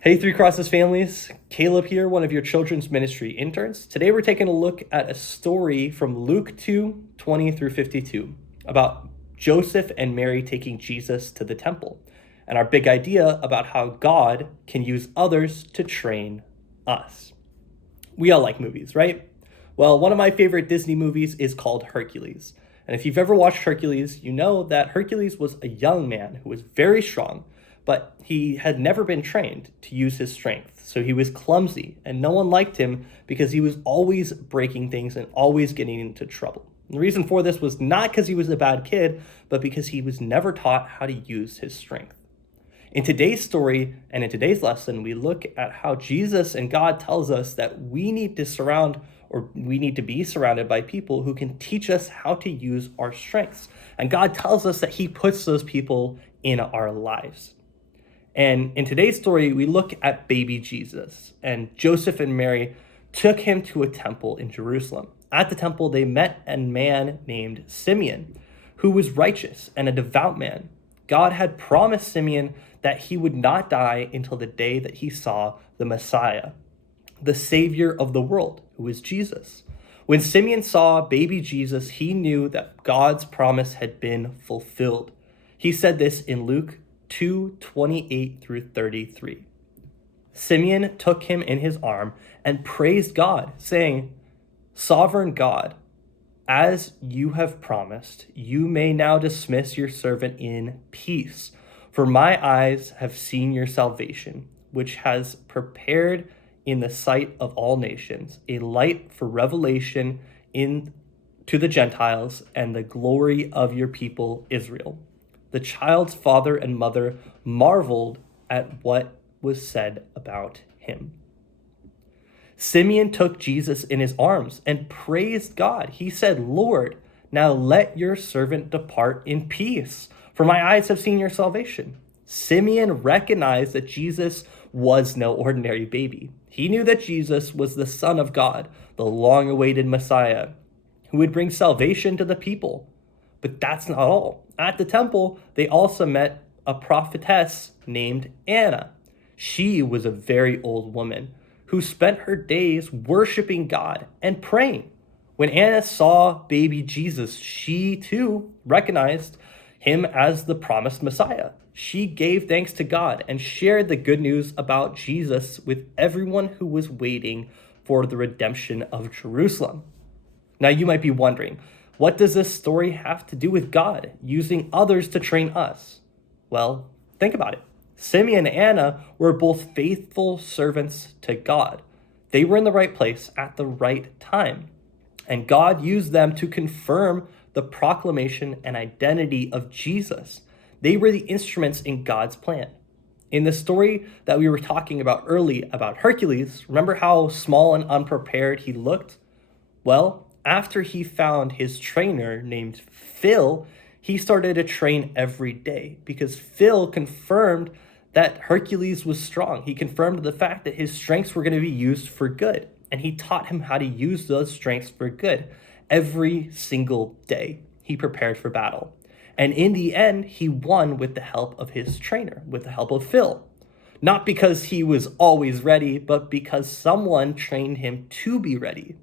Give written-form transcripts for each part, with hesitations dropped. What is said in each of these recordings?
Hey, Three Crosses families. Caleb here, one of your children's ministry interns. Today we're taking a look at a story from Luke 2:20 through 52 about Joseph and Mary taking Jesus to the temple, and our big idea about how God can use others to train us. We all like movies, right? Well, one of my favorite Disney movies is called Hercules. And if you've ever watched Hercules, you know that Hercules was a young man who was very strong, but he had never been trained to use his strength. So he was clumsy, and no one liked him because he was always breaking things and always getting into trouble. And the reason for this was not because he was a bad kid, but because he was never taught how to use his strength. In today's story and in today's lesson, we look at how Jesus and God tells us that we need to be surrounded by people who can teach us how to use our strengths. And God tells us that he puts those people in our lives. And in today's story, we look at baby Jesus, and Joseph and Mary took him to a temple in Jerusalem. At the temple, they met a man named Simeon, who was righteous and a devout man. God had promised Simeon that he would not die until the day that he saw the Messiah, the Savior of the world, who is Jesus. When Simeon saw baby Jesus, he knew that God's promise had been fulfilled. He said this in Luke 2:28 through 33. Simeon took him in his arm and praised God, saying, "Sovereign God, as you have promised, you may now dismiss your servant in peace. For my eyes have seen your salvation, which has prepared in the sight of all nations, a light for revelation to the Gentiles and the glory of your people Israel." The child's father and mother marveled at what was said about him. Simeon took Jesus in his arms and praised God. He said, "Lord, now let your servant depart in peace, for my eyes have seen your salvation." Simeon recognized that Jesus was no ordinary baby. He knew that Jesus was the Son of God, the long-awaited Messiah, who would bring salvation to the people. But that's not all. At the temple, they also met a prophetess named Anna. She was a very old woman who spent her days worshiping God and praying. When Anna saw baby Jesus, she too recognized him as the promised Messiah. She gave thanks to God and shared the good news about Jesus with everyone who was waiting for the redemption of Jerusalem. Now you might be wondering, what does this story have to do with God using others to train us? Well, think about it. Simeon and Anna were both faithful servants to God. They were in the right place at the right time. And God used them to confirm the proclamation and identity of Jesus. They were the instruments in God's plan. In the story that we were talking about early about Hercules, remember how small and unprepared he looked? Well, after he found his trainer named Phil, he started to train every day because Phil confirmed that Hercules was strong. He confirmed the fact that his strengths were going to be used for good, and he taught him how to use those strengths for good. Every single day, he prepared for battle. And in the end, he won with the help of his trainer, with the help of Phil. Not because he was always ready, but because someone trained him to be ready.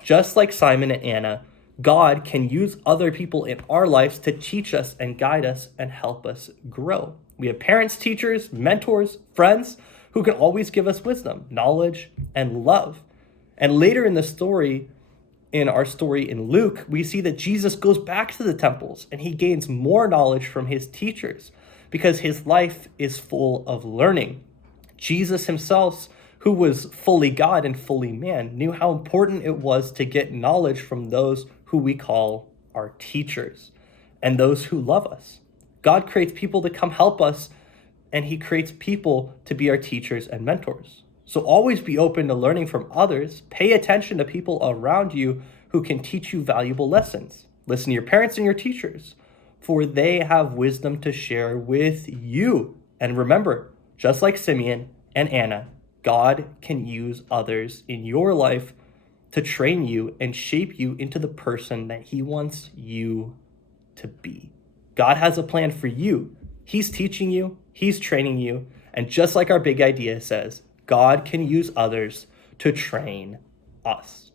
Just like Simon and Anna, God can use other people in our lives to teach us and guide us and help us grow. We have parents, teachers, mentors, friends who can always give us wisdom, knowledge, and love. And later in our story in Luke, we see that Jesus goes back to the temples and he gains more knowledge from his teachers because his life is full of learning. Jesus himself, who was fully God and fully man, knew how important it was to get knowledge from those who we call our teachers and those who love us. God creates people to come help us, and he creates people to be our teachers and mentors. So always be open to learning from others. Pay attention to people around you who can teach you valuable lessons. Listen to your parents and your teachers, for they have wisdom to share with you. And remember, just like Simeon and Anna, God can use others in your life to train you and shape you into the person that he wants you to be. God has a plan for you. He's teaching you, he's training you, And just like our big idea says, God can use others to train us.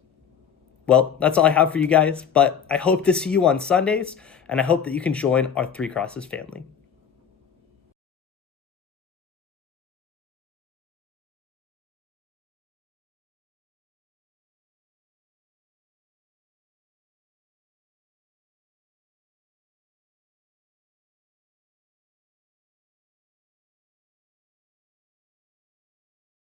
Well, that's all I have for you guys, but I hope to see you on Sundays, and I hope that you can join our Three Crosses family.